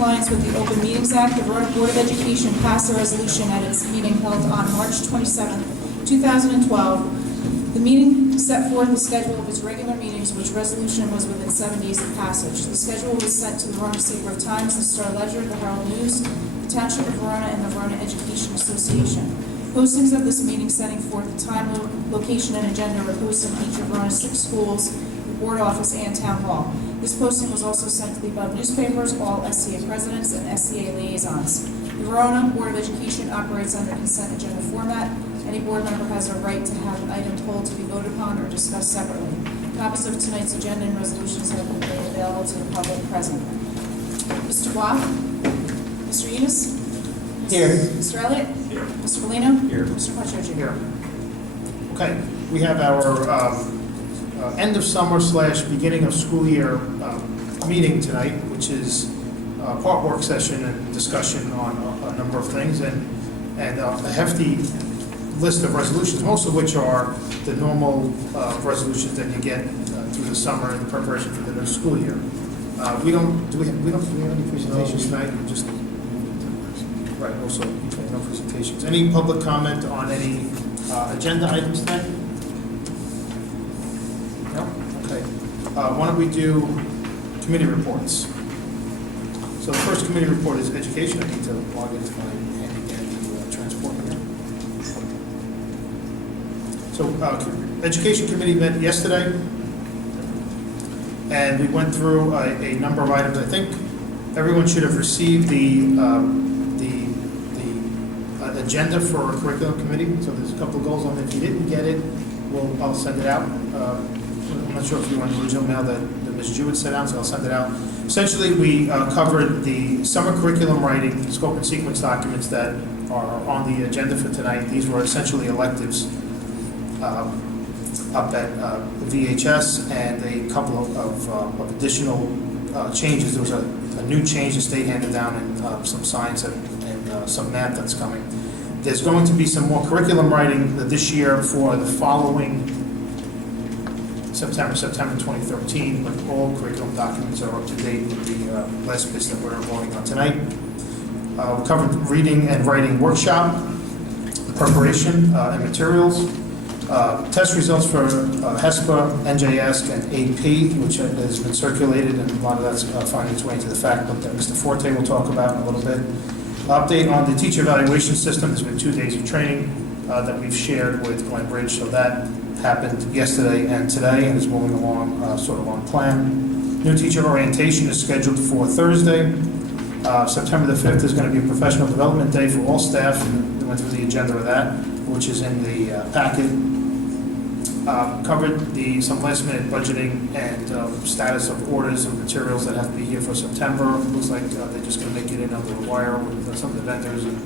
compliance with the Open Meetings Act, the Verona Board of Education passed a resolution at its meeting held on March 27, 2012. The meeting set forth the schedule of its regular meetings, which resolution was within 7 days of passage. The schedule was sent to the Verona Saber Times, the Star Ledger, the Herald News, the Township of Verona, and the Verona Education Association. Postings of this meeting setting forth the time, location, and agenda were posted in each of Verona's 6 schools, the board office, and town hall. This posting was also sent to the above newspapers, all SCA presidents, and SCA liaisons. The Verona Board of Education operates under consent agenda format. Any board member has a right to have an item told to be voted upon or discussed separately. Copies of tonight's agenda and resolutions have been made available to the public present. Mr. Waugh? Mr. Enos? Here. Mr. Elliott? Here. Mr. Molino? Here. Mr. Patrici? Here. Okay, we have our end of summer / beginning of school year meeting tonight, which is part work session and discussion on a number of things, and a hefty list of resolutions, most of which are the normal resolutions that you get through the summer in preparation for the new school year. We don't have any presentations tonight. We just right. Also, no presentations. Any public comment on any agenda items tonight? No. Okay. Why don't we do committee reports? So the first committee report is education. I need to log into my handy transport here. So education committee met yesterday, and we went through a number of items. I think everyone should have received the agenda for our curriculum committee. So there's a couple of goals on it. If you didn't get it, I'll send it out. I'm not sure if you want the original mail that Ms. Jewett sent out, so I'll send it out. Essentially, we covered the summer curriculum writing, scope and sequence documents that are on the agenda for tonight. These were essentially electives up at VHS, and a couple of additional changes. There was a new change the state handed down, and some science and some math that's coming. There's going to be some more curriculum writing this year for the following September 2013, but all curriculum documents are up to date with the last bits that we're voting on tonight. We covered reading and writing workshop, preparation and materials, test results for HESPA, NJS, and AP, which has been circulated, and a lot of that's finding its way into the fact book that Mr. Forte will talk about in a little bit. Update on the teacher evaluation system. There's been 2 days of training that we've shared with Glen Bridge, so that happened yesterday and today and is moving along sort of on plan. New teacher orientation is scheduled for Thursday. September the 5th is going to be a professional development day for all staff. We went through the agenda of that, which is in the packet. Covered some last minute budgeting and status of orders of materials that have to be here for September. It looks like they're just going to make it in under the wire with some of the vendors and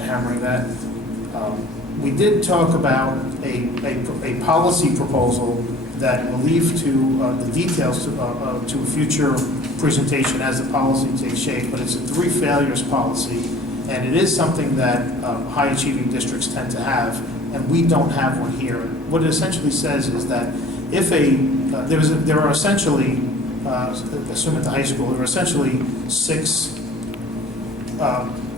hammering that. We did talk about a policy proposal that will leave to the details to a future presentation as the policy takes shape, but it's a 3 failures policy, and it is something that high achieving districts tend to have, and we don't have one here. What it essentially says is that if there are essentially, assume at the high school, there are essentially 6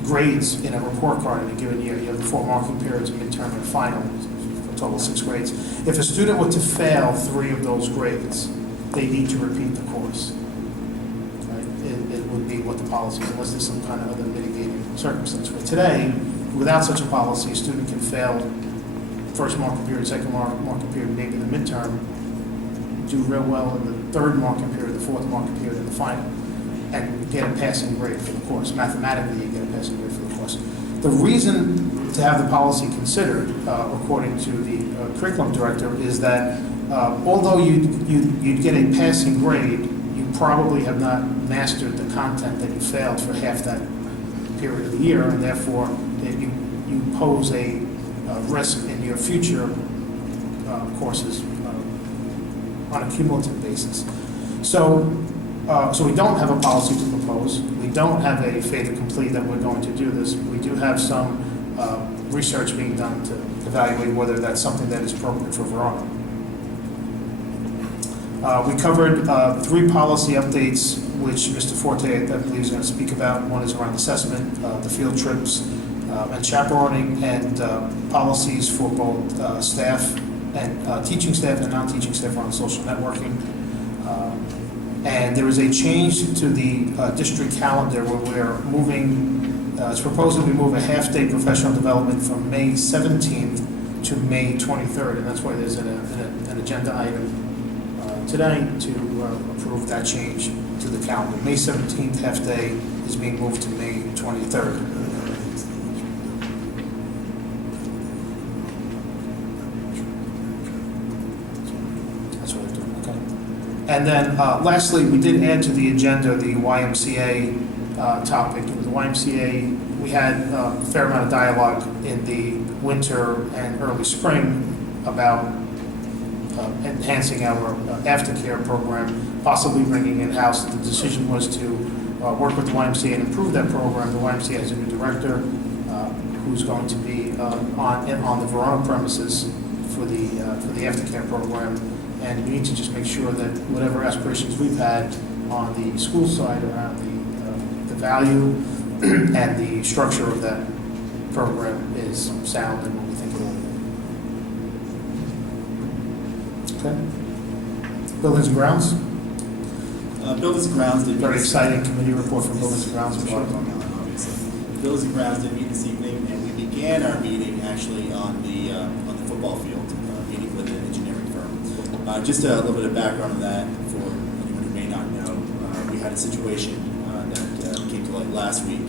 grades in a report card in a given year. You have the 4 marking periods, midterm, and final, a total of 6 grades. If a student were to fail 3 of those grades, they need to repeat the course. Right? It would be what the policy is, unless there's some kind of other mitigating circumstance. But today, without such a policy, a student can fail first marking period, second marking period, maybe the midterm, do real well in the 3rd marking period, the 4th marking period, and the final, and get a passing grade for the course. Mathematically, you get a passing grade for the course. The reason to have the policy considered, according to the curriculum director, is that although you'd get a passing grade, you probably have not mastered the content that you failed for half that period of the year, and therefore you pose a risk in your future courses on a cumulative basis. So we don't have a policy to propose. We don't have a fait accompli that we're going to do this. We do have some research being done to evaluate whether that's something that is appropriate for Verona. We covered 3 policy updates, which Mr. Forte, I believe, is going to speak about. One is around assessment, the field trips, and chaperoning, and policies for both staff and teaching staff and non-teaching staff on social networking. And there is a change to the district calendar where we're moving, it's proposed that we move a half-day professional development from May 17th to May 23rd, and that's why there's an agenda item today to approve that change to the calendar. May 17th half-day is being moved to May 23rd. And then lastly, we did add to the agenda the YMCA topic. The YMCA, we had a fair amount of dialogue in the winter and early spring about enhancing our aftercare program, possibly bringing in-house. The decision was to work with the YMCA and improve that program. The YMCA has a new director who's going to be on the Verona premises for the aftercare program. And we need to just make sure that whatever aspirations we've had on the school side around the value and the structure of that program is sound and what we think it will be. Okay. Buildings and grounds. Buildings and grounds did Very exciting committee report from Buildings and Grounds. There's a lot going on, obviously. Buildings and grounds did meet this evening, and we began our meeting actually on the football field, meeting with an engineering firm. Just a little bit of background on that for anyone who may not know. We had a situation that came to light last week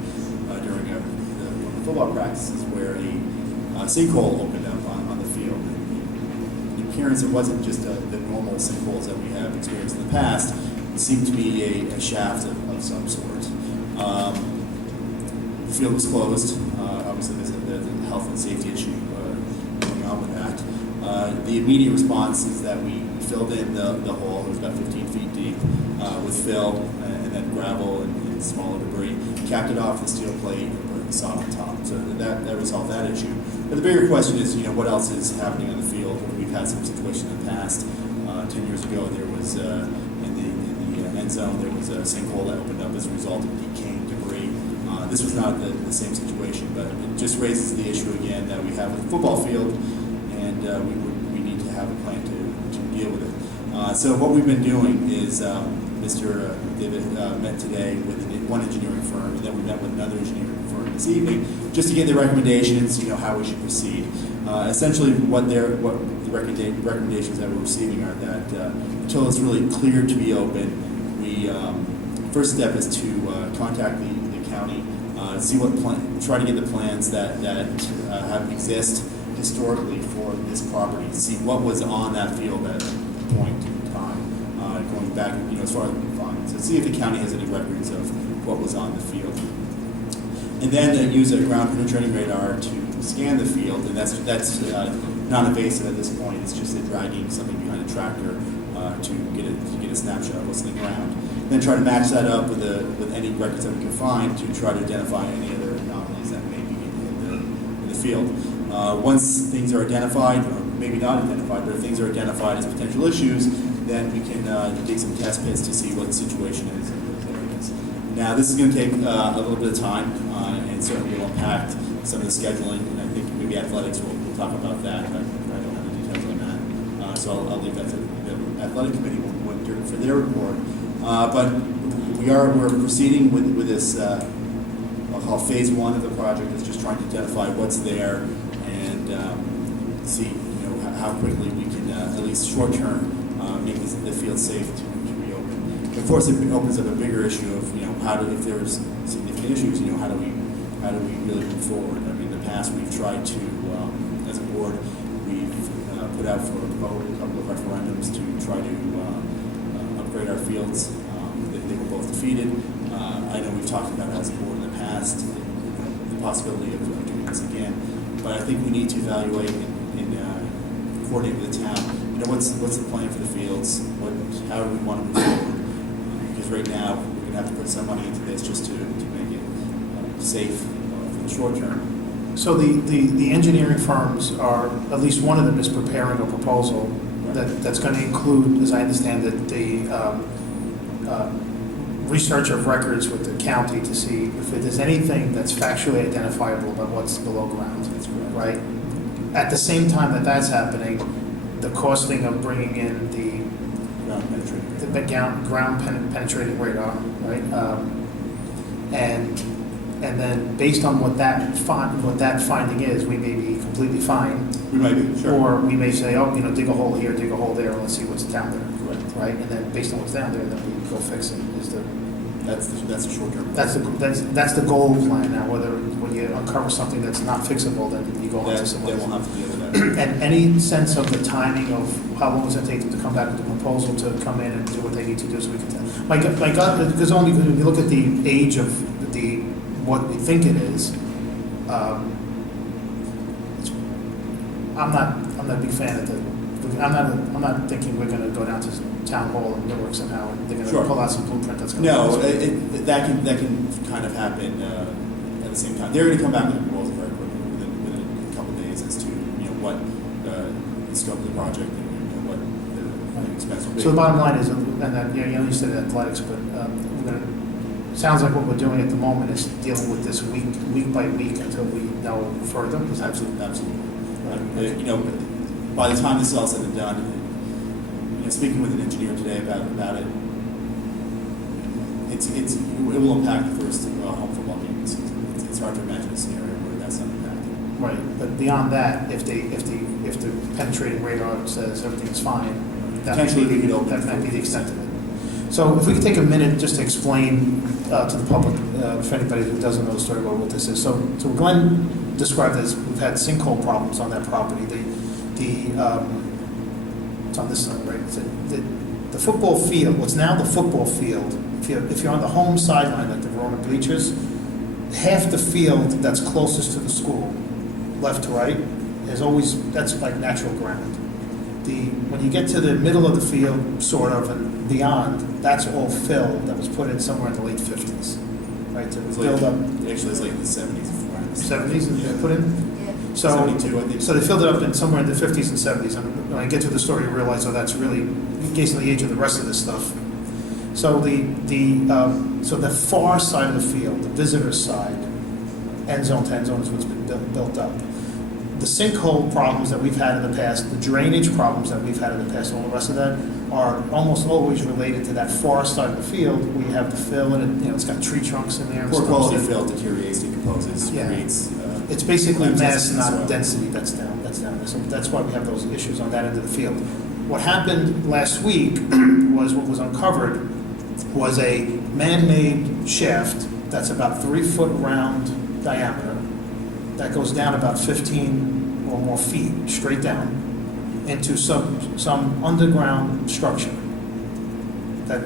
during one of the football practices where a sinkhole opened up on the field. And in appearance, it wasn't just the normal sinkholes that we have experienced in the past. It seemed to be a shaft of some sort. The field was closed. Obviously, there's a health and safety issue going on with that. The immediate response is that we filled in the hole. It was about 15 feet deep with fill and then gravel and smaller debris. Capped it off with steel plate and put the sod on top. So that resolved that issue. But the bigger question is, what else is happening on the field? We've had some situations in the past. 10 years ago, there was in the end zone, there was a sinkhole that opened up as a result of decaying debris. This was not the same situation, but it just raises the issue again that we have a football field, and we need to have a plan to deal with it. So what we've been doing is Mr. David met today with one engineering firm, and then we met with another engineering firm this evening, just to get their recommendations, how we should proceed. Essentially, what the recommendations that we're receiving are that until it's really clear to be open, we first step is to contact the county, see what try to get the plans that have exist historically for this property, see what was on that field at a point in time, going back, as far as we can find. So see if the county has any records of what was on the field. And then use a ground penetrating radar to scan the field, and that's non-invasive at this point. It's just dragging something behind a tractor to get a snapshot of what's in the ground. Then try to match that up with any records that we can find to try to identify any other anomalies that may be in the field. Once things are identified, or maybe not identified, but if things are identified as potential issues, then we can take some test pits to see what the situation is in those areas. Now, this is going to take a little bit of time, and certainly will impact some of the scheduling, and I think maybe athletics will talk about that. I don't have the details on that, so I'll leave that to the athletic committee for their report. But we're proceeding with this. I'll call phase one of the project is just trying to identify what's there and see how quickly we can at least short term make the field safe to reopen. Of course, it opens up a bigger issue of if there's significant issues, how do we really move forward? I mean, in the past we've tried to, as a board, we've put out for a vote a couple of referendums to try to upgrade our fields. They were both defeated. I know we've talked about as a board in the past the possibility of doing this again, but I think we need to evaluate and coordinate with the town. What's the plan for the fields? How do we want to move forward? Because right now we're going to have to put some money into this just to make it safe for the short term. So the engineering firms are, at least one of them is preparing a proposal that's going to include, as I understand it, the research of records with the county to see if there's anything that's factually identifiable about what's below ground. That's correct. Right? At the same time that that's happening, the costing of bringing in the ground penetrating radar, right? And then based on what that finding is, we may be completely fine, We might be, sure. or we may say, oh, dig a hole here, dig a hole there, and let's see what's down there. Correct. Right? And then based on what's down there, then we go fix it. That's the short term. That's the goal plan now. Whether when you uncover something that's not fixable, then you go on to some Then other. we'll have to deal with that. And any sense of the timing of how long does it take them to come back with a proposal to come in and do what they need to do, so we can tell. My gut, because only when you look at the age of what we think it is, I'm not a big fan of the. I'm not thinking we're going to go down to town hall in Newark somehow and they're going to Sure. pull out some blueprint that's going to. No, that can kind of happen at the same time. They're going to come back with a proposal very quickly within a couple of days as to what the scope of the project and what the expense will be. So the bottom line is, and that, you said athletics, but we're going to. Sounds like what we're doing at the moment is dealing with this week by week until we know further. Is that Absolutely. Right. By the time this is all said and done, speaking with an engineer today about it, it will impact the first home football game this season. It's hard to imagine a scenario where that's not impacted. Right, but beyond that, if the penetrating radar says everything's fine, that might Potentially we could be open that it might be for- the extent of it. So if we could take a minute just to explain to the public, if anybody who doesn't know the story about what this is. So Glenn described as we've had sinkhole problems on that property. It's on this side, right? The football field, what's now the football field, if you're on the home sideline, like the Verona bleachers, half the field that's closest to the school, left to right, that's like natural ground. When you get to the middle of the field, sort of, and beyond, that's all fill that was put in somewhere in the late 50s, right? To It's build like, up actually, it's like the 70s. 70s and they put in. So 72, I think. So they filled it up in somewhere in the 50s and 70s. And when I get to the story, you realize, that's really based on the age of the rest of this stuff. So so the far side of the field, the visitor's side, end zone to end zone is what's been built up. The sinkhole problems that we've had in the past, the drainage problems that we've had in the past, all the rest of that are almost always related to that far side of the field. We have the fill and it's got tree trunks in there. and Poor stuff. quality fill deteriorates, decomposes, Yeah. creates. It's basically Collapses mass, in not soil. density that's down there. So that's why we have those issues on that end of the field. What happened last week was what was uncovered was a man-made shaft that's about 3 foot round diameter that goes down about 15 or more feet straight down into some underground structure that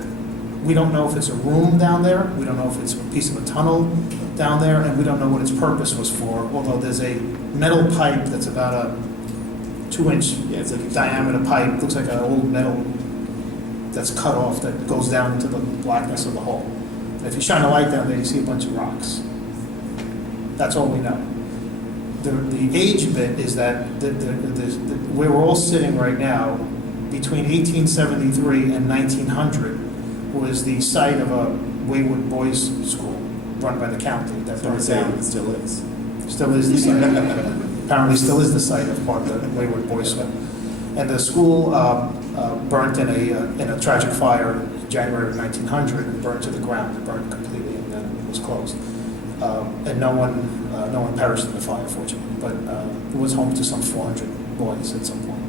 we don't know if it's a room down there, we don't know if it's a piece of a tunnel down there, and we don't know what its purpose was for, although there's a metal pipe that's about a 2-inch Yeah, it's like diameter pipe, looks like an old metal that's cut off that goes down into the blackness of the hole. And if you shine a light down there, you see a bunch of rocks. That's all we know. The age of it is that where we're all sitting right now, between 1873 and 1900, was the site of a wayward boys' school run by the county that burned down. It still is. Still is the site. Apparently still is the site of part of the wayward boys' school. And the school burnt in a tragic fire in January of 1900 and burned to the ground. It burned completely and then it was closed. And no one perished in the fire, fortunately, but it was home to some 400 boys at some point.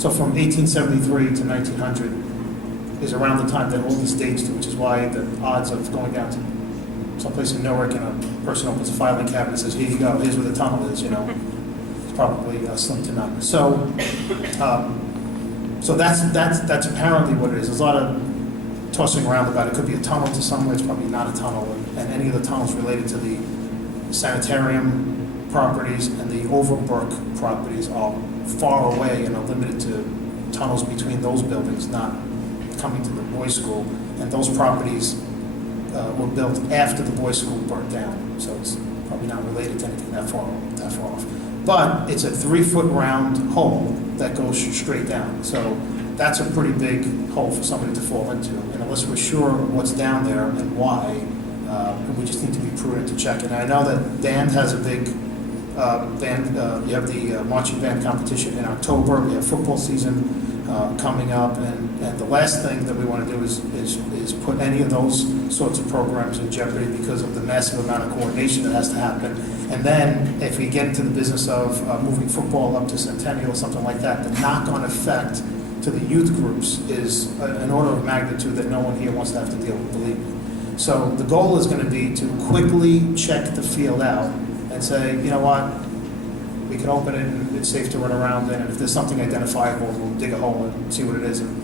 So from 1873 to 1900 is around the time that all this dates to, which is why the odds of going down to someplace in Newark and a person opens a filing cabinet and says, here you go, here's where the tunnel is, it's probably slim to none. So that's apparently what it is. There's a lot of tossing around about it. Could be a tunnel to somewhere, it's probably not a tunnel, and any of the tunnels related to the sanitarium properties and the Overbrook properties are far away and are limited to tunnels between those buildings, not coming to the boys' school. And those properties were built after the boys' school burnt down, so it's probably not related to anything that far off. But it's a 3 foot round hole that goes straight down. So that's a pretty big hole for somebody to fall into. And unless we're sure what's down there and why, we just need to be prudent to check it. And I know that band has a big band, you have the marching band competition in October, we have football season coming up, and the last thing that we want to do is put any of those sorts of programs in jeopardy because of the massive amount of coordination that has to happen. And then if we get into the business of moving football up to Centennial or something like that, the knock-on effect to the youth groups is an order of magnitude that no one here wants to have to deal with, believe me. So the goal is going to be to quickly check the field out and say, you know what, we can open it and it's safe to run around in, and if there's something identifiable, we'll dig a hole and see what it is and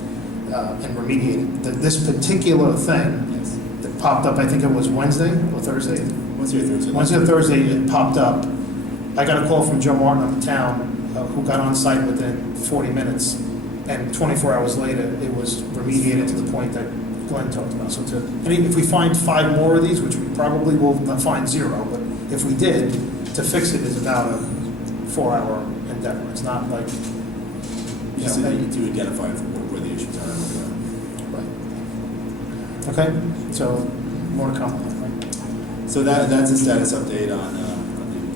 remediate it. This particular thing that popped up, I think it was Wednesday or Thursday? Wednesday or Thursday, it popped up. I got a call from Joe Martin up in town who got on site within 40 minutes, and 24 hours later, it was remediated to the point that Glenn talked about. So if we find 5 more of these, which we probably will not find 0, but if we did, to fix it is about a 4-hour endeavor. It's not like, you Just know, to identify where the issues are. right. Okay, so more to come on that, right? So that's a status update on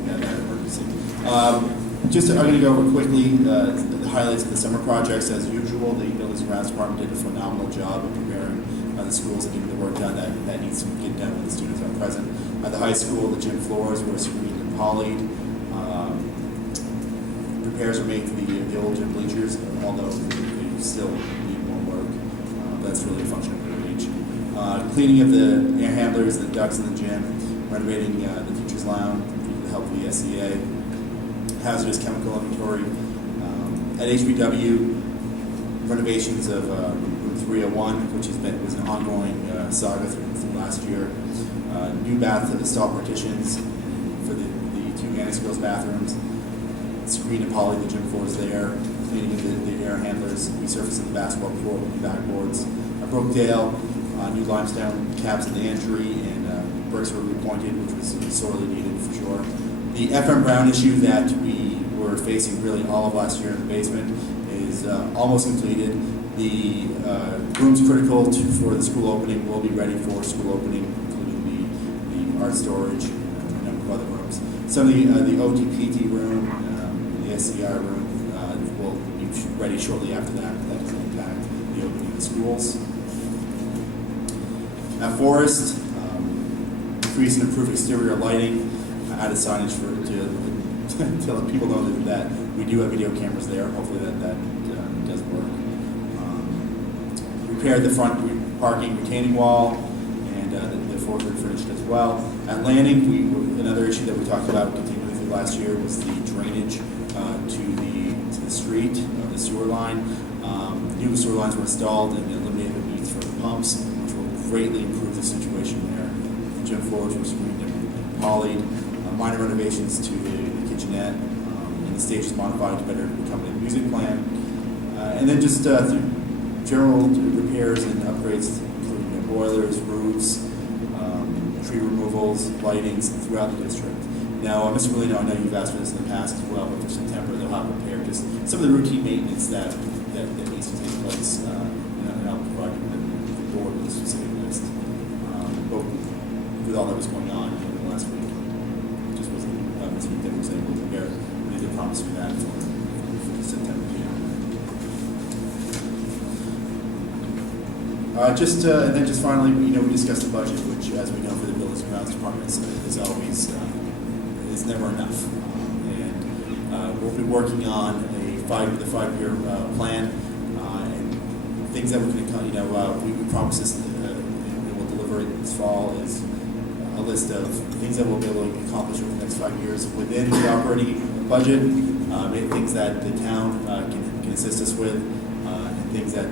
that emergency. I'm going to go over quickly the highlights of the summer projects. As usual, the Buildings and Grounds Department did a phenomenal job of preparing the schools and getting the work done that needs to get done when the students are present. At the high school, the gym floors were screened and polyed. Repairs were made to the old gym bleachers, although they still need more work. That's really a function of their age. Cleaning of the air handlers, the ducts in the gym, renovating the teacher's lounge with the help of the SCA, hazardous chemical inventory. At HBW, renovations of Room 301, which was an ongoing saga through last year. New bath stall partitions for the 2 Annie Girls bathrooms. Screen and poly the gym floors there, cleaning of the air handlers, resurfacing the basketball court with new backboards. Brookdale, new limestone caps in the entry, and bricks were repointed, which was sorely needed for sure. The FM Brown issue that we were facing really all of last year in the basement is almost completed. The rooms critical for the school opening will be ready for school opening, including the art storage and a number of other rooms. Some of the OTPT room, the SCR room will be ready shortly after that. That will impact the opening of the schools. At Forest, increase and improve exterior lighting, added signage to let people know that we do have video cameras there. Hopefully that does work. Repaired the front parking retaining wall, and the forward finished as well. At Landing, another issue that we talked about continuing through last year was the drainage to the street, the sewer line. New sewer lines were installed and eliminated the needs for the pumps, which will greatly improve the situation there. The gym floors were screened and polyed. Minor renovations to the kitchenette, and the stage was modified to better accommodate the music plan. And then just through general repairs and upgrades, including boilers, roofs, tree removals, lightings throughout the district. Now, Mr. Molino, I know you've asked for this in the past as well, but for September they'll have prepared just some of the routine maintenance that needs to take place, and I'll provide the board with a specific list. But with all that was going on in the last week, just wasn't this week that was able to prepare. We did promise you that for the September meeting. And then just finally, we discussed the budget, which, as we know, for the Buildings and Grounds Department is always is never enough. And we'll be working on the 5-year plan, and things that we're going to, we promise this, and we'll deliver it this fall, is a list of things that we'll be able to accomplish over the next 5 years within the operating budget, things that the town can assist us with, and things that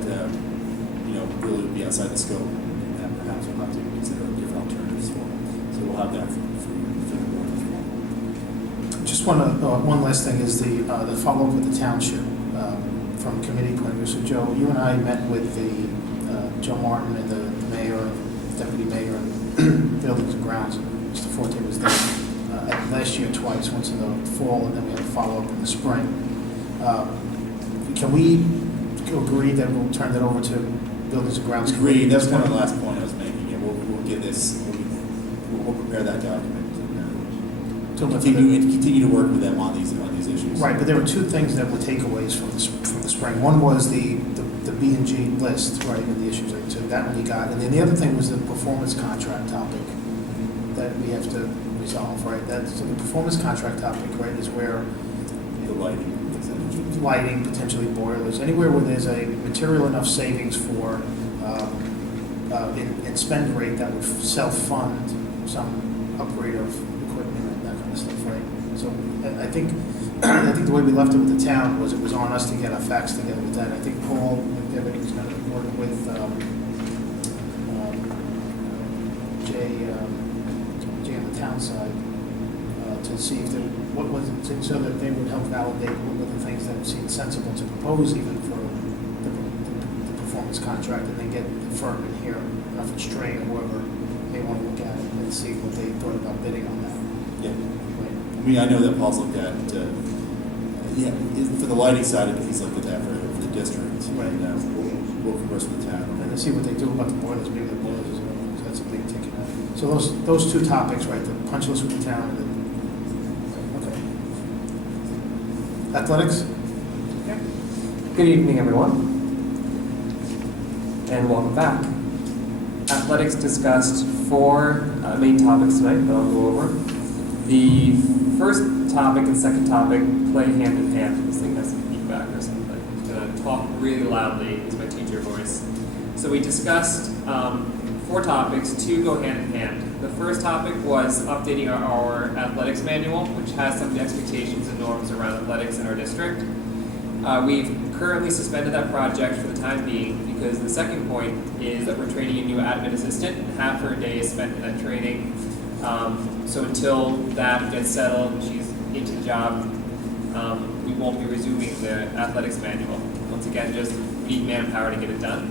really would be outside the scope, and that perhaps we'll have to consider different alternatives for. So we'll have that for the board as well. Just one last thing is the follow-up with the township from committee point of view. So Joe, you and I met with the Joe Martin and the mayor, deputy mayor, and buildings and grounds. Mr. Forte was there last year twice, once in the fall, and then we had a follow-up in the spring. Can we agreed that we'll turn that over to Buildings and Grounds. Agreed, that's kind of the last point I was making. Yeah, we'll give this, we'll prepare that document To and look continue to work with them on these issues. Right, but there were two things that were takeaways from the spring. One was the B and G list, right, and the issues that, so that one you got. And then the other thing was the performance contract topic that we have to resolve, right? So the performance contract topic, right, is where The lighting, potentially boilers, anywhere where there's a material enough savings for, in spend rate that would self-fund some upgrade of equipment and that kind of stuff, right? So I think the way we left it with the town was it was on us to get our facts together with that. I think Paul McDevitt was going to work with Jay on the town side to see if there, what was it, so that they would help validate what were the things that seemed sensible to propose even for the performance contract, and then get the firm in here, if it's Trey or whoever, may want to look at it and see what they thought about bidding on that. Yeah. Right. I mean, I know that Paul's looked at, for the lighting side of it, he's looked at that for the district. Right. And we'll converse with the town. And to see what they do about the boilers, maybe the boilers as well, because that's a big ticket. So those two topics, right, the punch list with the town and then, okay. Athletics? Good evening, everyone, and welcome back. Athletics discussed four main topics tonight that I'll go over. The first topic and second topic play hand in hand. This thing has some feedback or something. I'm going to talk really loudly. It's my teacher voice. So we discussed four topics, two go hand in hand. The first topic was updating our athletics manual, which has some of the expectations and norms around athletics in our district. We've currently suspended that project for the time being because the second point is that we're training a new admin assistant, and half her day is spent in that training. So until that gets settled and she's into the job, we won't be resuming the athletics manual. Once again, just need manpower to get it done,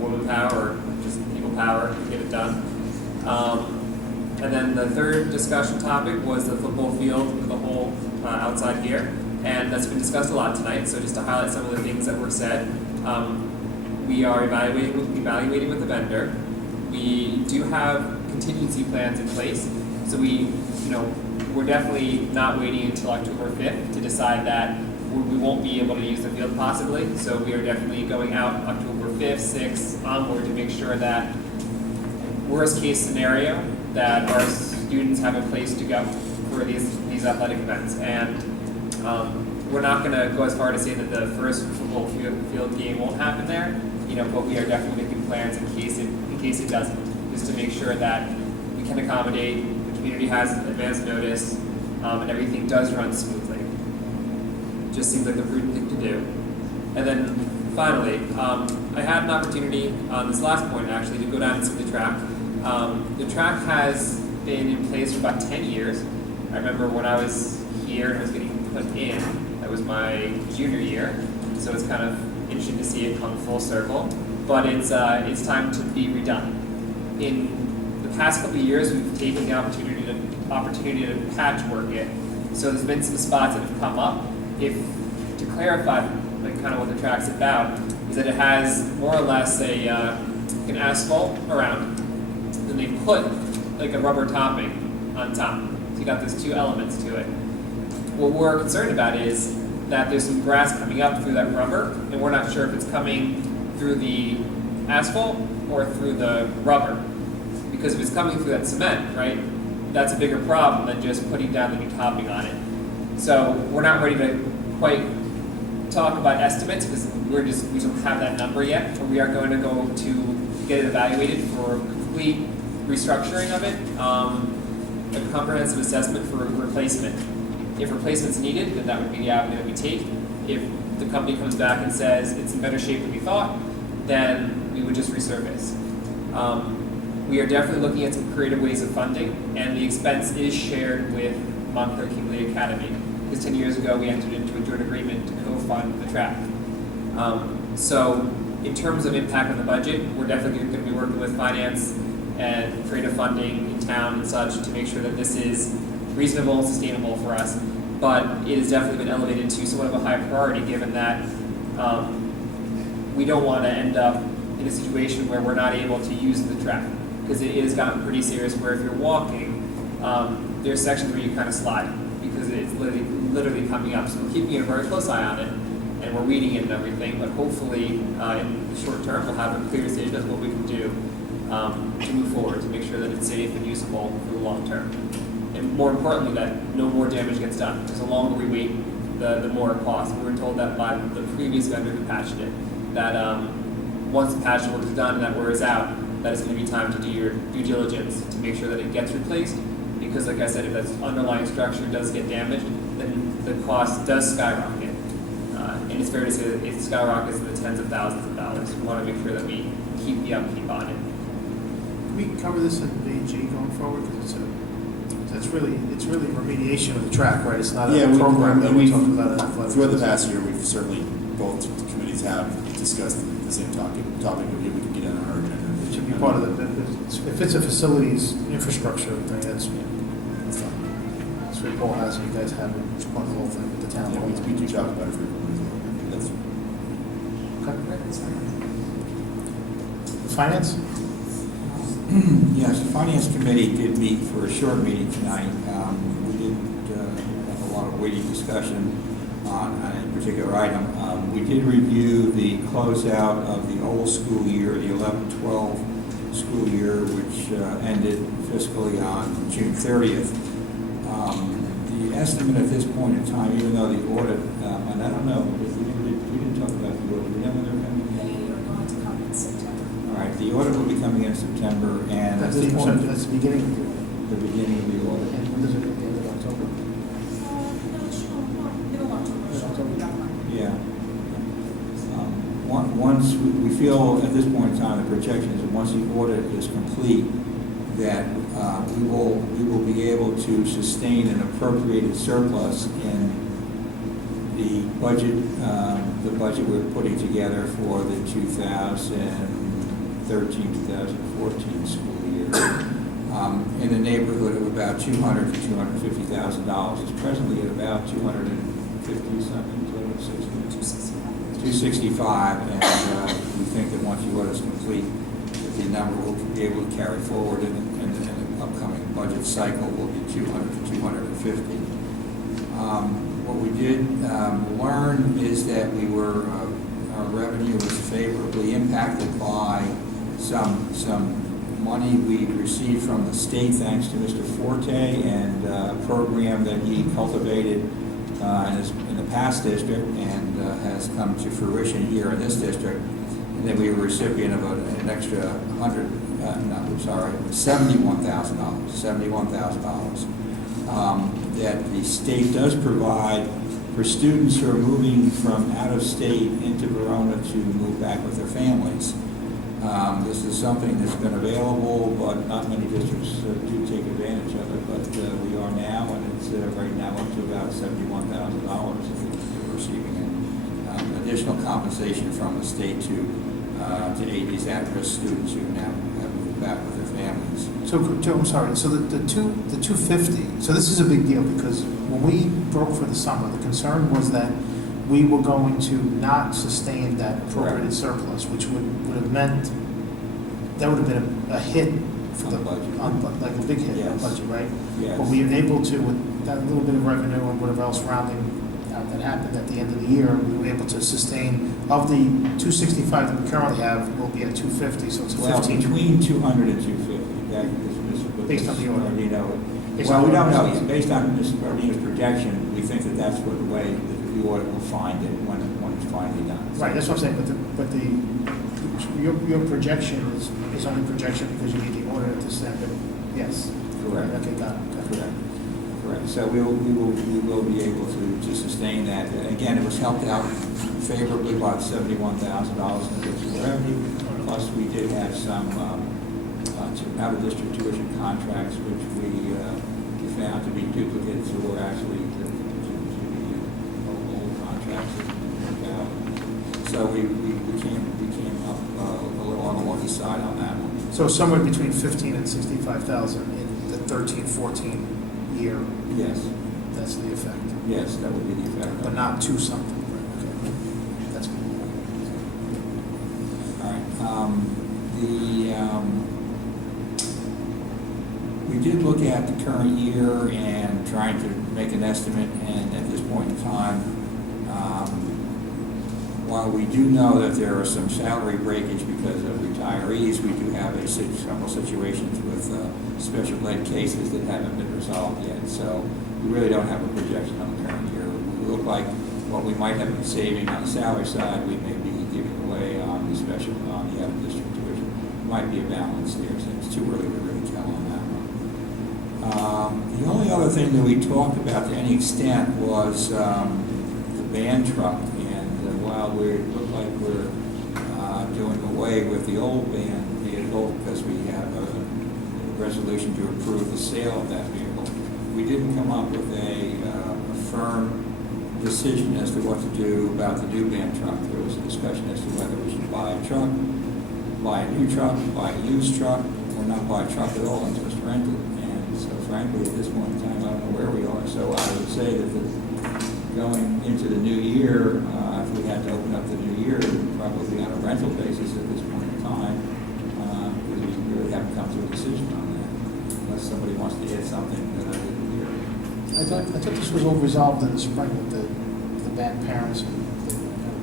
woman power, or just people power to get it done. And then the third discussion topic was the football field with the whole outside here. And that's been discussed a lot tonight, so just to highlight some of the things that were said, we are evaluating with the vendor. We do have contingency plans in place, so we're definitely not waiting until October 5th to decide that we won't be able to use the field possibly, so we are definitely going out October 5th, 6th, onward to make sure that worst case scenario, that our students have a place to go for these athletic events. And we're not going to go as far to say that the first football field game won't happen there, but we are definitely making plans in case it doesn't, just to make sure that we can accommodate, the community has advance notice, and everything does run smoothly. Just seems like the prudent thing to do. And then finally, I had an opportunity on this last point actually to go down and see the track. The track has been in place for about 10 years. I remember when I was here and I was getting put in, that was my junior year, so it's kind of interesting to see it come full circle, but it's time to be redone. In the past couple of years, we've taken the opportunity to patchwork it, so there's been some spots that have come up. To clarify kind of what the track's about, is that it has more or less an asphalt around, then they put like a rubber topping on top, so you got those two elements to it. What we're concerned about is that there's some grass coming up through that rubber, and we're not sure if it's coming through the asphalt or through the rubber. Because if it's coming through that cement, right, that's a bigger problem than just putting down the new topping on it. So we're not ready to quite talk about estimates because we don't have that number yet, but we are going to go to get it evaluated for complete restructuring of it, a comprehensive assessment for replacement. If replacement's needed, then that would be the avenue that we take. If the company comes back and says it's in better shape than we thought, then we would just resurface. We are definitely looking at some creative ways of funding, and the expense is shared with Montclair Kingley Academy, because 10 years ago we entered into a joint agreement to co-fund the track. So in terms of impact on the budget, we're definitely going to be working with finance and creative funding in town and such to make sure that this is reasonable and sustainable for us, but it has definitely been elevated to somewhat of a high priority given that we don't want to end up in a situation where we're not able to use the track, because it has gotten pretty serious where if you're walking, there's sections where you kind of slide because it's literally coming up. So we're keeping a very close eye on it, and we're reading it and everything, but hopefully in the short term we'll have a clear decision as what we can do to move forward, to make sure that it's safe and usable for the long term. And more importantly, that no more damage gets done, because the longer we wait, the more it costs. We were told that by the previous vendor who patched it, that once the patch work is done and that wear is out, that it's going to be time to do your due diligence to make sure that it gets replaced. Because like I said, if that underlying structure does get damaged, then the cost does skyrocket. And it's fair to say that it skyrockets in the tens of thousands of dollars. We want to make sure that we keep the upkeep on it. Can we cover this in VG going forward? Because it's really remediation of the track, right? It's not a program that we're talking about in athletics. Throughout the past year, we've certainly, both committees have discussed the same topic of we can get on our agenda. It should be part of the, if it's a facilities infrastructure thing, that's fine. That's what Paul has, you guys have it, it's part of the whole thing with the town. Yeah, we do talk about it frequently as well. That's Finance? Yes, the Finance Committee did meet for a short meeting tonight. We didn't have a lot of weighty discussion on a particular item. We did review the closeout of the old school year, the 11-12 school year, which ended fiscally on June 30th. The estimate at this point in time, even though the audit, and I don't know, we didn't talk about the audit. We know when they're coming in. They are going to come in September. All right, the audit will be coming in September, and at That's this point, the beginning of the year. the beginning of the audit. And when does it end in October? Middle October. Yeah. Once we feel at this point in time, the projection is that once the audit is complete, that we will be able to sustain an appropriated surplus in the budget we're putting together for the 2013-2014 school year, in the neighborhood of about $200,000 to $250,000. It's presently at about 250 something, 265, and we think that once the audit is complete, that the number will be able to carry forward in the upcoming budget cycle will be 200 to 250. What we did learn is that our revenue was favorably impacted by some money we received from the state, thanks to Mr. Forte, and a program that he cultivated in the past district and has come to fruition here in this district. And then we were recipient of an extra $71,000 that the state does provide for students who are moving from out of state into Verona to move back with their families. This is something that's been available, but not many districts do take advantage of it. But we are now, and it's right now up to about $71,000 we're receiving additional compensation from the state to aid these at-risk students who now have moved back with their families. So, Joe, I'm sorry, so the 250, so this is a big deal because when we broke for the summer, the concern was that we were going to not sustain that appropriated surplus, which would have meant, that would have been a hit for the budget. Like a big hit on Yes. budget, right? Yes. But we were able to, with that little bit of revenue and whatever else rounding out that happened at the end of the year, we were able to sustain, of the 265 that we currently have, we'll be at 250, so it's a Well, 15. between 200 and 250. That is Based on the order. Well, we don't know yet. Based on Mr. Bernino's projection, we think that that's what the way that the audit will find it when it's finally done. Right, that's what I'm saying, your projection is only projection because you need the order to send it, yes. Correct. Okay, got it. Correct. So we will be able to sustain that. Again, it was helped out favorably by $71,000 in additional revenue. Plus, we did have some out-of-district tuition contracts, which we found to be duplicates or actually to be old contracts that didn't work out. So we came up a little on the lucky side on that one. So somewhere between 15 and 65,000 in the 13-14 year, Yes. that's the effect, Yes, that would be the effect. but not two something. Right, okay. That's good. We did look at the current year and trying to make an estimate, and at this point in time, while we do know that there are some salary breakage because of retirees, we do have several situations with special ed cases that haven't been resolved yet. So we really don't have a projection on the current year. We look like what we might have been saving on the salary side, we may be giving away on the out-of-district tuition. Might be a balance there, so it's too early to really tell on that one. The only other thing that we talked about to any extent was the band truck. And while we look like we're doing away with the old band vehicle because we have a resolution to approve the sale of that vehicle, we didn't come up with a firm decision as to what to do about the new band truck. There was a discussion as to whether we should buy a truck, buy a new truck, buy a used truck, or not buy a truck at all and just rent it. And so frankly, at this point in time, I don't know where we are. So I would say that going into the new year, if we had to open up the new year, it would probably be on a rental basis at this point in time, because we really haven't come to a decision on that, unless somebody wants to add something that I didn't hear. I thought this was all resolved in the spring with the band parents and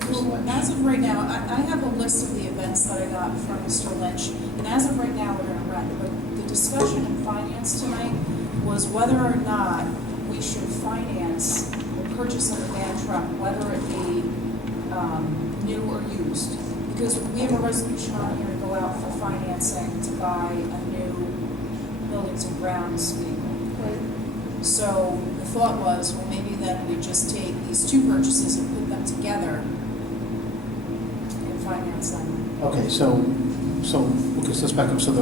Well, as of right now, I have a list of the events that I got from Mr. Lynch, and as of right now, we're going to rent. But the discussion in finance tonight was whether or not we should finance the purchase of a band truck, whether it be new or used. Because we have a resolution on here to go out for financing to buy a new buildings and grounds vehicle. So the thought was, well, maybe then we just take these two purchases and put them together and finance them. Okay, so let's back up. So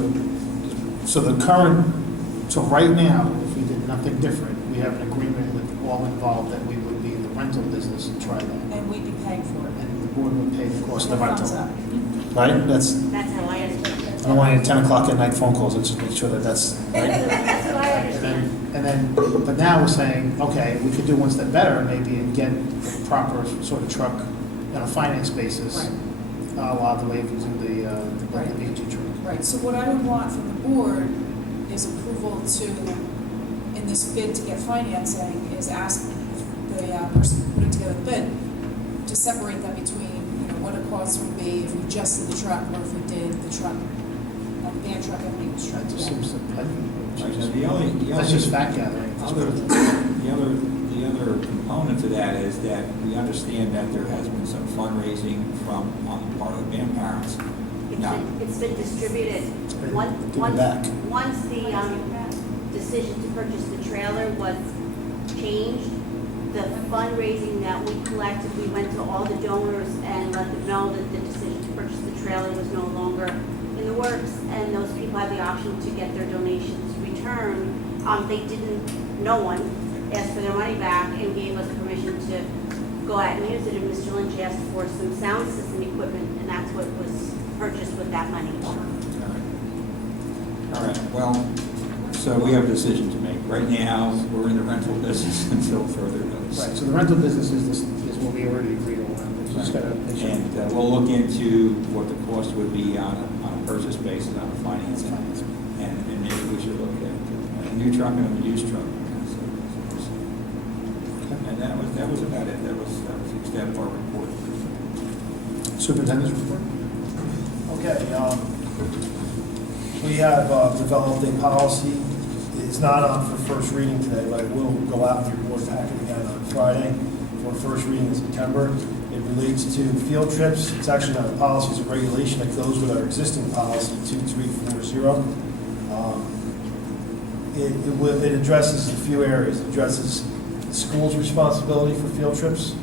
right now, if we did nothing different, we have an agreement with all involved that we would be in the rental business and try that. And we'd be paying for it. And the board would pay the cost of the Thumbs rental. up. Right? That's how I understand it. I don't want any 10 o'clock at night phone calls. Let's make sure that that's right. That's what I understand. But now we're saying, okay, we could do one step better maybe and get a proper sort of truck on a finance basis. Right. A lot of the way we do the Right. BG truck. Right, so what I would want from the board is approval to, in this bid to get financing, is ask the person putting together the bid to separate that between, what a cost would be if we just did the truck or if we did the truck, the band truck and the used truck That just together. seems That's that's just fact gathering. The other component to that is that we understand that there has been some fundraising on the part of the band parents. Now, It's been distributed. Give Once it back. once the decision to purchase the trailer was changed, the fundraising that we collected, we went to all the donors and let them know that the decision to purchase the trailer was no longer in the works, and those people had the option to get their donations returned. No one asked for their money back and gave us permission to go out and use it, and Mr. Lynch asked for some sound system equipment, and that's what was purchased with that money. all right, well, so we have a decision to make. Right now, we're in the rental business until further notice. Right, so the rental business is what we already agreed on. We just gotta make sure. And we'll look into what the cost would be on a purchase basis, on a financing. And maybe we should look at a new truck and a used truck. And that was about it. That was the extent of our report. Superintendent's report? Okay, we have developed a policy. It's not on for first reading today, but it will go out in your board packet again on Friday for first reading in September. It relates to field trips. It's actually not a policy, it's a regulation that goes with our existing policy, 2340. It addresses a few areas. It addresses the school's responsibility for field trips,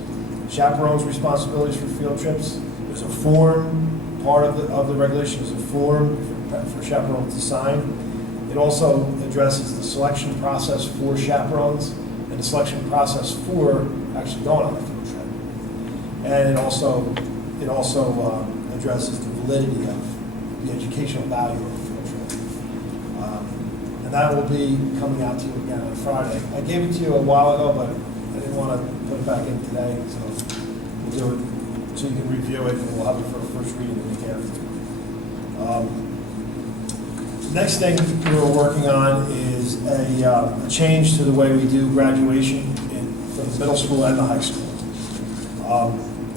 chaperones' responsibilities for field trips. There's a form, part of the regulation is a form for chaperones to sign. It also addresses the selection process for chaperones and the selection process for actually going on a field trip. And it also addresses the validity of the educational value of a field trip. And that will be coming out to you again on Friday. I gave it to you a while ago, but I didn't want to put it back in today, so we'll do it so you can review it, and we'll have it for a first reading the week after. Next thing we're working on is a change to the way we do graduation for the middle school and the high school.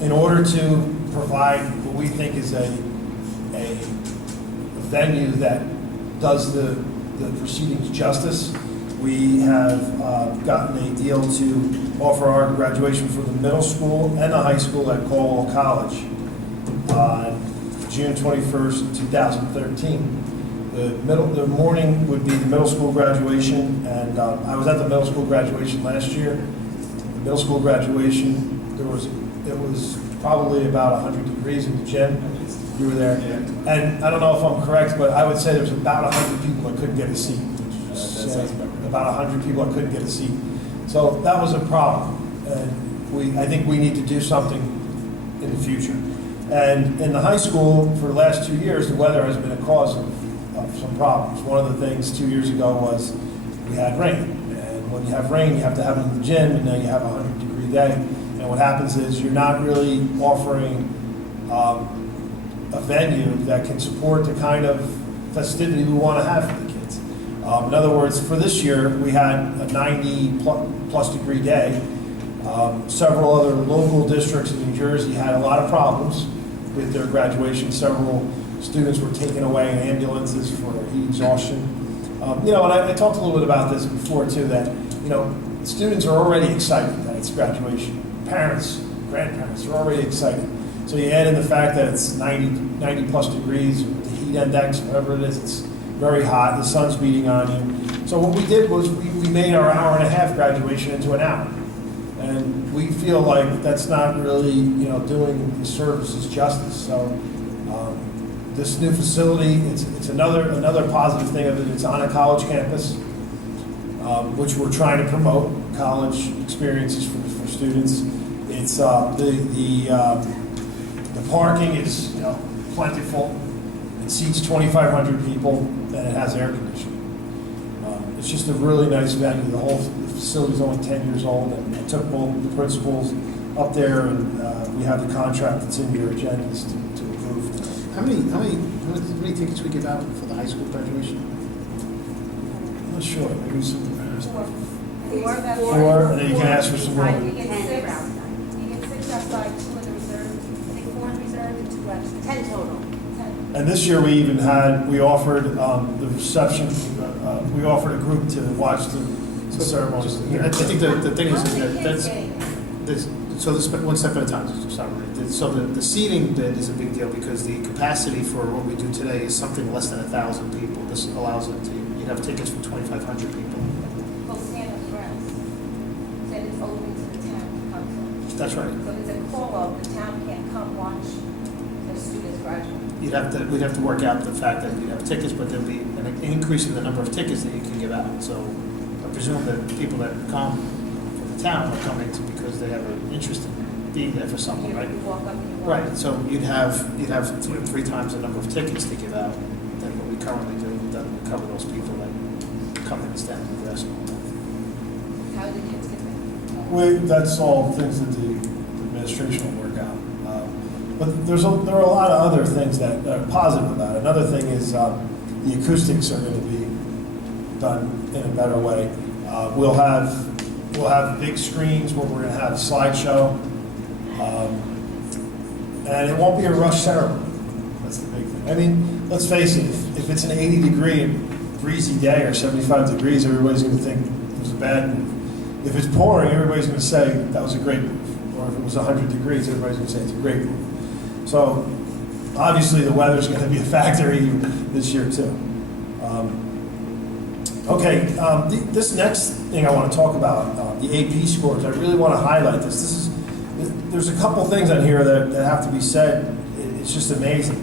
In order to provide what we think is a venue that does the proceedings justice, we have gotten a deal to offer our graduation for the middle school and the high school at Caldwell College on June 21st, 2013. The morning would be the middle school graduation, and I was at the middle school graduation last year. The middle school graduation, it was probably about 100 degrees in the gym. You were there. Yeah. And I don't know if I'm correct, but I would say there was about 100 people that couldn't get a seat. About 100 people that couldn't get a seat. So that was a problem. And I think we need to do something in the future. And in the high school, for the last 2 years, the weather has been a cause of some problems. One of the things 2 years ago was we had rain. And when you have rain, you have to have it in the gym, and now you have a 100-degree day. And what happens is you're not really offering a venue that can support the kind of festivity we want to have for the kids. In other words, for this year, we had a 90-plus degree day. Several other local districts in New Jersey had a lot of problems with their graduation. Several students were taken away in ambulances for heat exhaustion. And I talked a little bit about this before too, that, students are already excited that it's graduation. Parents, grandparents are already excited. So you add in the fact that it's 90 plus degrees, the heat index, whatever it is, it's very hot, the sun's beating on you. So what we did was we made our hour-and-a-half graduation into an hour. And we feel like that's not really, doing the services justice. So this new facility, it's another positive thing of it. It's on a college campus, which we're trying to promote college experiences for students. It's the parking is plentiful. It seats 2,500 people, and it has air conditioning. It's just a really nice venue. The whole facility is only 10 years old, and I took both the principals up there, and we have the contract that's in your agendas to approve. How many tickets we give out for the high school graduation? I'm not sure, maybe some. Four, And then you can ask for some more. You get six outside, two in the reserve, I think 4 in reserve and 2 extra. 10 total. 10. And this year we offered the reception, we offered a group to watch the ceremonies. I think the thing is How many that kids that's, getting there? so this one step at a time. Sorry. So the seating bit is a big deal because the capacity for what we do today is something less than 1,000 people. This allows it to, you'd have tickets for 2,500 people. Well, stand-up grounds. Said it's open to the town to come to. That's right. So there's a call out, the town can't come watch the students graduate. We'd have to work out the fact that we'd have tickets, but there'll be an increase in the number of tickets that you can give out. So I presume that people that come from the town are coming to because they have an interest in being there for something, right? You walk up and you walk. Right, so you'd have 3 times the number of tickets to give out than what we currently do. That would cover those people that come in and stand in the dress. How do the kids get there? That's all things that the administration will work out. But there are a lot of other things that are positive about it. Another thing is the acoustics are going to be done in a better way. We'll have big screens where we're going to have a slideshow. And it won't be a rush ceremony. That's the big thing. I mean, let's face it, if it's an 80-degree and breezy day or 75 degrees, everybody's going to think it was a bad move. If it's pouring, everybody's going to say that was a great move. Or if it was 100 degrees, everybody's going to say it's a great move. So obviously the weather's going to be a factor even this year too. This next thing I want to talk about, the AP scores, I really want to highlight this. There's a couple things on here that have to be said. It's just amazing.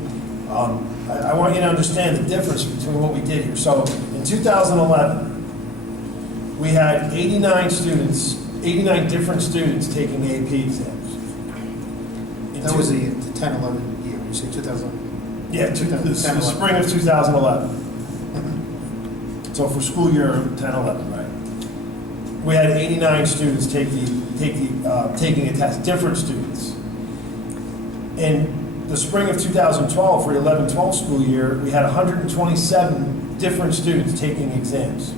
I want you to understand the difference between what we did here. So in 2011, we had 89 different students taking AP exams. That was the 10-11 year, you say 2000? Yeah, the spring of 2011. So for school year 10-11, right? We had 89 students taking a test, different students. In the spring of 2012, for the 11-12 school year, we had 127 different students taking exams.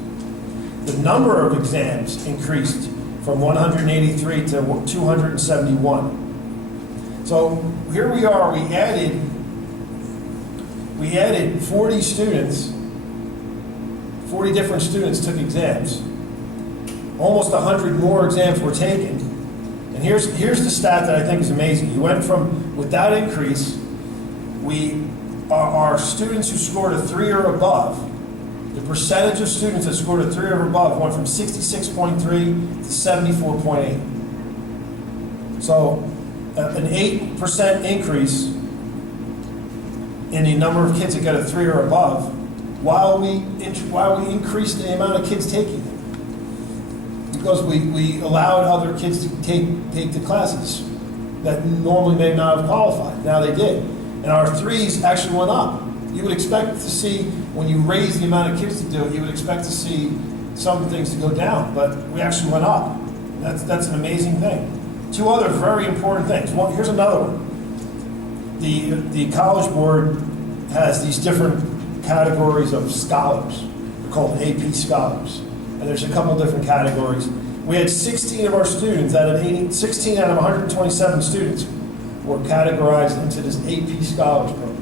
The number of exams increased from 183 to 271. So here we are, we added 40 students, 40 different students took exams. Almost 100 more exams were taken. And here's the stat that I think is amazing. You went from, with that increase, our students who scored a 3 or above, the percentage of students that scored a 3 or above went from 66.3 to 74.8. So an 8% increase in the number of kids that got a 3 or above, while we increased the amount of kids taking it. Because we allowed other kids to take the classes that normally may not have qualified. Now they did. And our 3s actually went up. You would expect to see, when you raise the amount of kids to do it, you would expect to see some things to go down, but we actually went up. That's an amazing thing. 2 other very important things. Well, here's another one. The College Board has these different categories of scholars. They're called AP scholars. And there's a couple different categories. We had 16 of our students, 16 out of 127 students were categorized into this AP Scholars Program.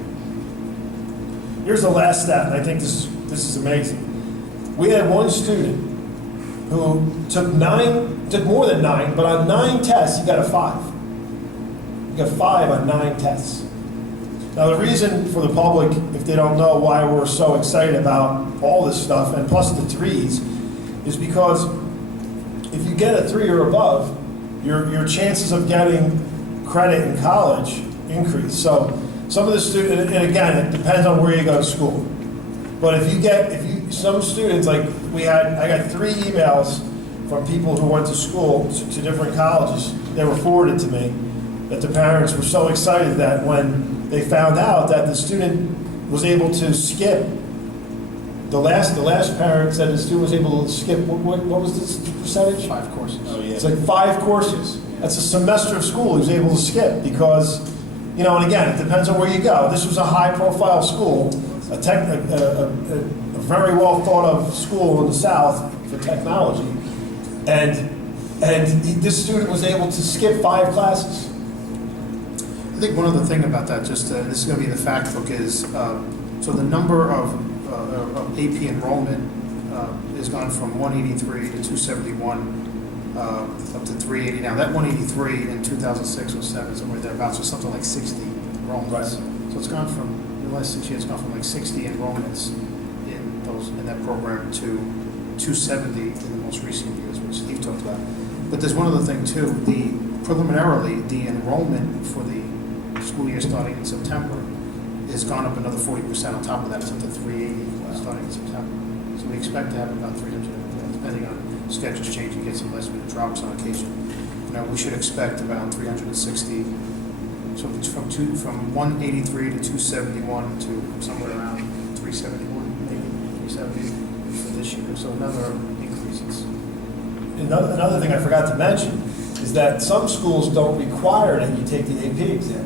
Here's the last stat, and I think this is amazing. We had one student who took more than 9, but on 9 tests, he got a 5. He got 5 on 9 tests. Now, the reason for the public, if they don't know why we're so excited about all this stuff, and plus the 3s, is because if you get a 3 or above, your chances of getting credit in college increase. So some of the students, and again, it depends on where you go to school. But some students, like I got 3 emails from people who went to school to different colleges. They were forwarded to me, that the parents were so excited that when they found out that the student was able to skip, the last parent said the student was able to skip, what was this percentage? 5 courses. Oh, yeah. It's like 5 courses. That's a semester of school he was able to skip because, and again, it depends on where you go. This was a high-profile school, a very well thought of school in the South for technology, and this student was able to skip 5 classes. I think one other thing about that, this is going to be the fact book, is so the number of AP enrollment has gone from 183 to 271 up to 380 now. That 183 in 2006 or 7, somewhere thereabouts, was something like 60 enrollments. Right. So it's gone from, in the last 6 years, it's gone from like 60 enrollments in that program to 270 in the most recent years, which Steve talked about. But there's one other thing too. Preliminarily, the enrollment for the school year starting in September has gone up another 40% on top of that. It's up to 380 starting in September. So we expect to have about 300, depending on schedules changing, get some last minute drops on occasion. We should expect about 360. So it's from 183 to 271 to somewhere around 371, maybe 370 for this year. So another increase. Another thing I forgot to mention is that some schools don't require that you take the AP exam.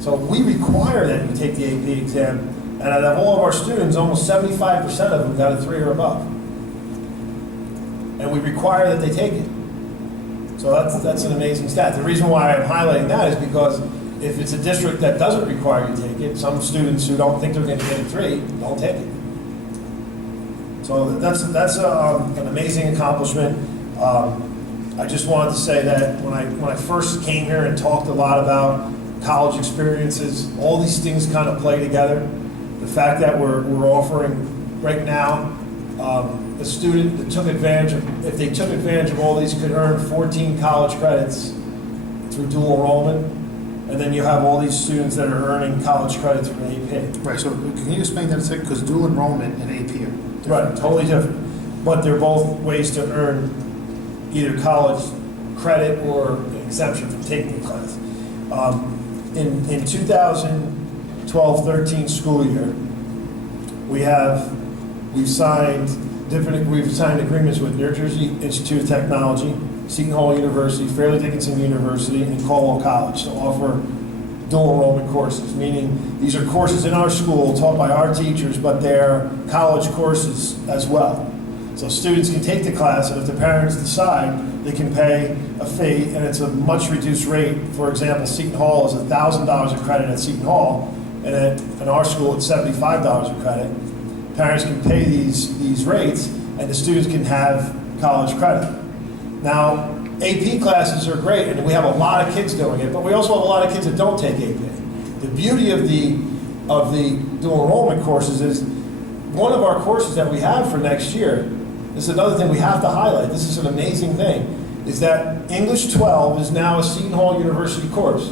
So we require that you take the AP exam, and out of all of our students, almost 75% of them got a 3 or above. And we require that they take it. So that's an amazing stat. The reason why I'm highlighting that is because if it's a district that doesn't require you to take it, some students who don't think they're going to get a 3 don't take it. So that's an amazing accomplishment. I just wanted to say that when I first came here and talked a lot about college experiences, all these things kind of play together. The fact that we're offering right now, a student that took advantage of, if they took advantage of all these, could earn 14 college credits through dual enrollment. And then you have all these students that are earning college credits from AP. Right, so can you explain that a second? Because dual enrollment and AP are different. Right, totally different. But they're both ways to earn either college credit or an exemption from taking the class. In 2012-13 school year, we've signed agreements with New Jersey Institute of Technology, Seton Hall University, Fairleigh Dickinson University, and Caldwell College to offer dual enrollment courses, meaning these are courses in our school taught by our teachers, but they're college courses as well. So students can take the class, and if the parents decide, they can pay a fee, and it's a much reduced rate. For example, Seton Hall is $1,000 a credit at Seton Hall, and in our school it's $75 a credit. Parents can pay these rates, and the students can have college credit. Now, AP classes are great, and we have a lot of kids doing it, but we also have a lot of kids that don't take AP. The beauty of the dual enrollment courses is one of our courses that we have for next year. This is another thing we have to highlight. This is an amazing thing, is that English 12 is now a Seton Hall University course.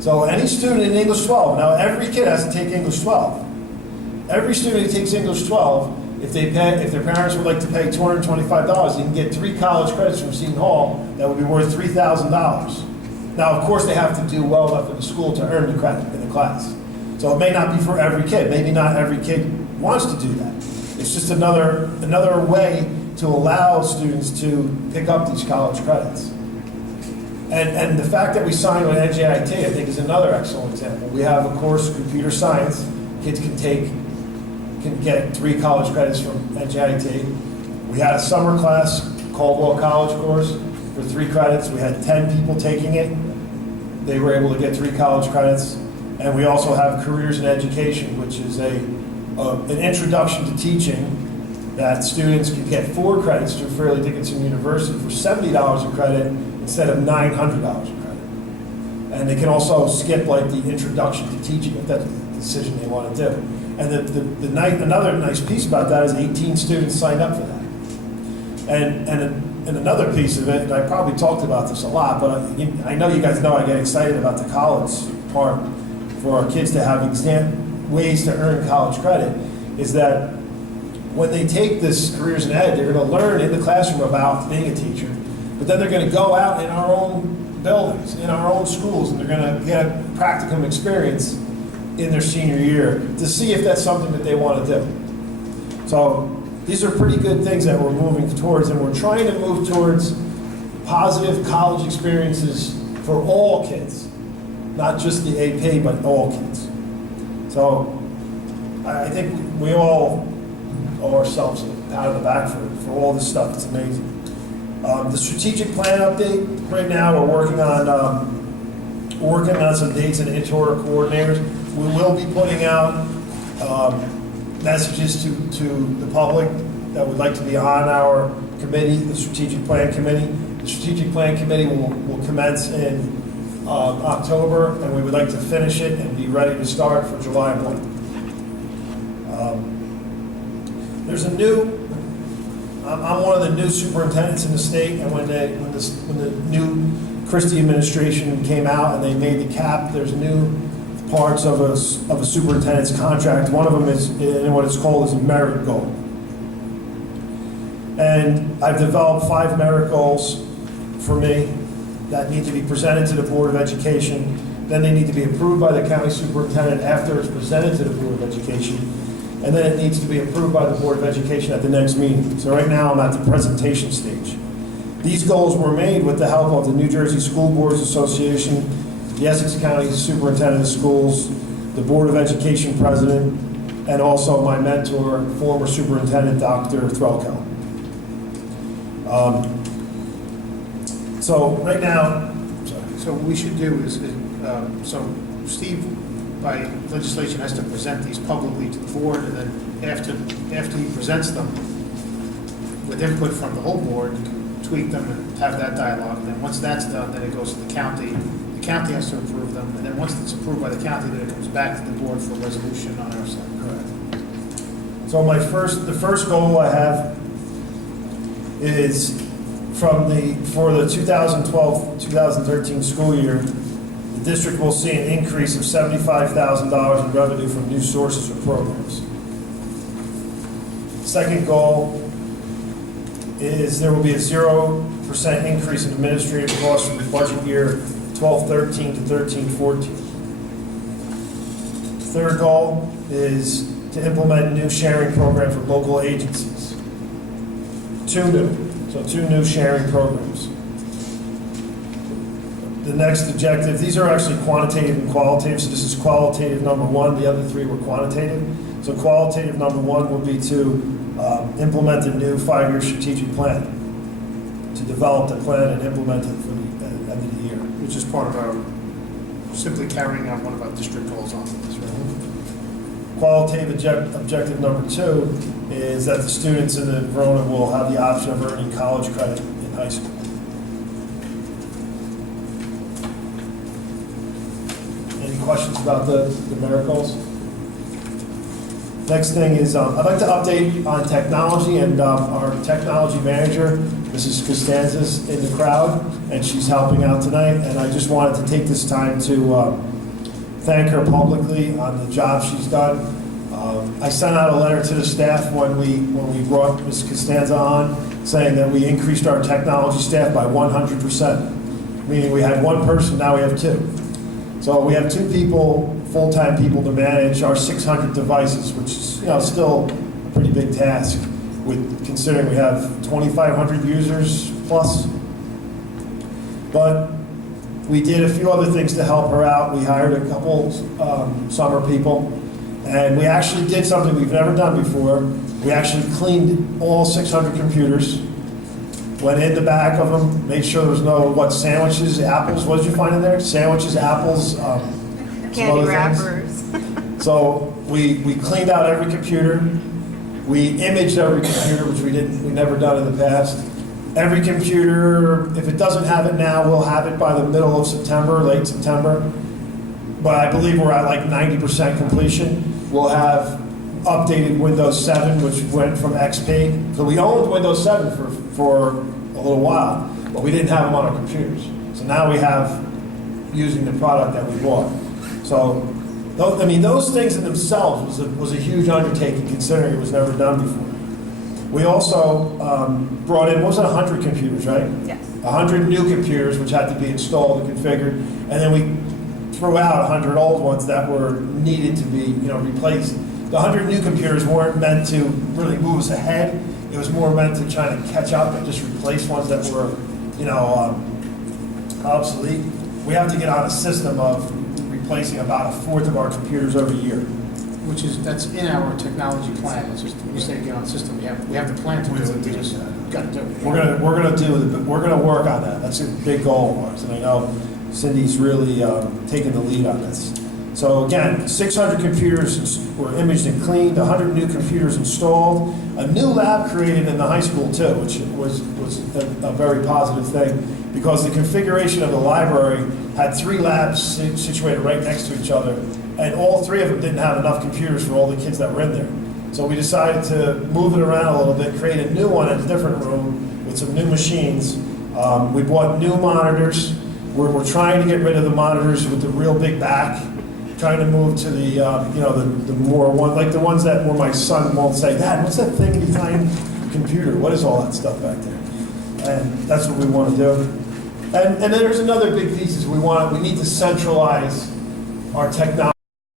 So any student in English 12, now every kid has to take English 12. Every student who takes English 12, if their parents would like to pay $225, they can get 3 college credits from Seton Hall that would be worth $3,000. Now, of course, they have to do well enough in the school to earn the credit in the class. So it may not be for every kid. Maybe not every kid wants to do that. It's just another way to allow students to pick up these college credits. And the fact that we signed with NJIT, I think, is another excellent example. We have a course, computer science. Kids can get 3 college credits from NJIT. We had a summer class, Caldwell College course, for 3 credits. We had 10 people taking it. They were able to get 3 college credits. And we also have Careers in Education, which is an introduction to teaching that students can get 4 credits through Fairleigh Dickinson University for $70 a credit instead of $900 a credit. And they can also skip like the introduction to teaching if that's the decision they want to do. And another nice piece about that is 18 students signed up for that. And another piece of it, and I probably talked about this a lot, but I know you guys know I get excited about the college part for our kids to have ways to earn college credit, is that when they take this Careers in Ed, they're going to learn in the classroom about being a teacher, but then they're going to go out in our own buildings, in our own schools, and they're going to get a practicum experience in their senior year to see if that's something that they want to do. So these are pretty good things that we're moving towards, and we're trying to move towards positive college experiences for all kids, not just the AP, but all kids. So I think we all owe ourselves a pat on the back for all this stuff. It's amazing. The strategic plan update, right now we're working on some dates and inter coordinators. We will be putting out messages to the public that would like to be on our committee, the strategic plan committee. The strategic plan committee will commence in October, and we would like to finish it and be ready to start for July 1. I'm one of the new superintendents in the state, and when the new Christie administration came out and they made the cap, there's new parts of a superintendent's contract. One of them is what it's called is a merit goal. And I've developed 5 merit goals for me that need to be presented to the Board of Education. Then they need to be approved by the county superintendent after it's presented to the Board of Education. And then it needs to be approved by the Board of Education at the next meeting. So right now I'm at the presentation stage. These goals were made with the help of the New Jersey School Boards Association, the Essex County Superintendent of Schools, the Board of Education President, and also my mentor, former Superintendent Dr. Threlko. So right now, So what we should do is, so Steve, by legislation, has to present these publicly to the board, and then after he presents them, with input from the whole board, tweak them and have that dialogue. And then once that's done, then it goes to the county. The county has to approve them, and then once it's approved by the county, then it comes back to the board for resolution on our side. correct. So the first goal I have is for the 2012-2013 school year, the district will see an increase of $75,000 in revenue from new sources or programs. Second goal is there will be a 0% increase in administrative costs from the budget year 12-13 to 13-14. Third goal is to implement new sharing programs with local agencies. 2 new sharing programs. the next objective, these are actually quantitative and qualitative, so this is qualitative number one, the other three were quantitative. So qualitative number one will be to implement a new 5-year strategic plan, to develop the plan and implement it for the end of the year. Which is part of our, simply carrying out one of our district goals on this, right? Qualitative objective number two is that the students in the Verona will have the option of earning college credit in high school. Any questions about the merit goals? Next thing is, I'd like to update on technology, and our technology manager, Mrs. Costanza, is in the crowd, and she's helping out tonight, and I just wanted to take this time to thank her publicly on the job she's done. I sent out a letter to the staff when we brought Ms. Costanza on, saying that we increased our technology staff by 100%, meaning we had one person, now we have two. So we have 2 people, full-time people, to manage our 600 devices, which is, still a pretty big task, with considering we have 2,500 users plus. But we did a few other things to help her out. We hired a couple summer people, and we actually did something we've never done before. We actually cleaned all 600 computers, went in the back of them, made sure there was no, sandwiches, apples, what did you find in there? Sandwiches, apples, Candy wrappers. So we cleaned out every computer. We imaged every computer, which we never done in the past. Every computer, if it doesn't have it now, we'll have it by the middle of September, late September. But I believe we're at like 90% completion. We'll have updated Windows 7, which went from XP. So we owned Windows 7 for a little while, but we didn't have them on our computers. So now we have using the product that we bought. So, those things in themselves was a huge undertaking, considering it was never done before. We also brought in, 100 computers, right? Yes. 100 new computers, which had to be installed and configured, and then we threw out 100 old ones that were needed to be, replaced. The 100 new computers weren't meant to really move us ahead. It was more meant to try to catch up and just replace ones that were, obsolete. We have to get on a system of replacing about 1/4 of our computers every year. That's in our technology plan. It's just, when you say get on the system, we have the plan to do it, we just got to do it. We're gonna work on that. That's a big goal of ours, and I know Cindy's really taking the lead on this. So again, 600 computers were imaged and cleaned, 100 new computers installed, a new lab created in the high school too, which was a very positive thing, because the configuration of the library had 3 labs situated right next to each other, and all 3 of them didn't have enough computers for all the kids that were in there. So we decided to move it around a little bit, create a new one in a different room with some new machines. We bought new monitors. We're trying to get rid of the monitors with the real big back, trying to move to the the more one, like the ones that where my son won't say, "Dad, what's that thing behind the computer? What is all that stuff back there?" And that's what we want to do. And then there's another big piece is we need to centralize our technology.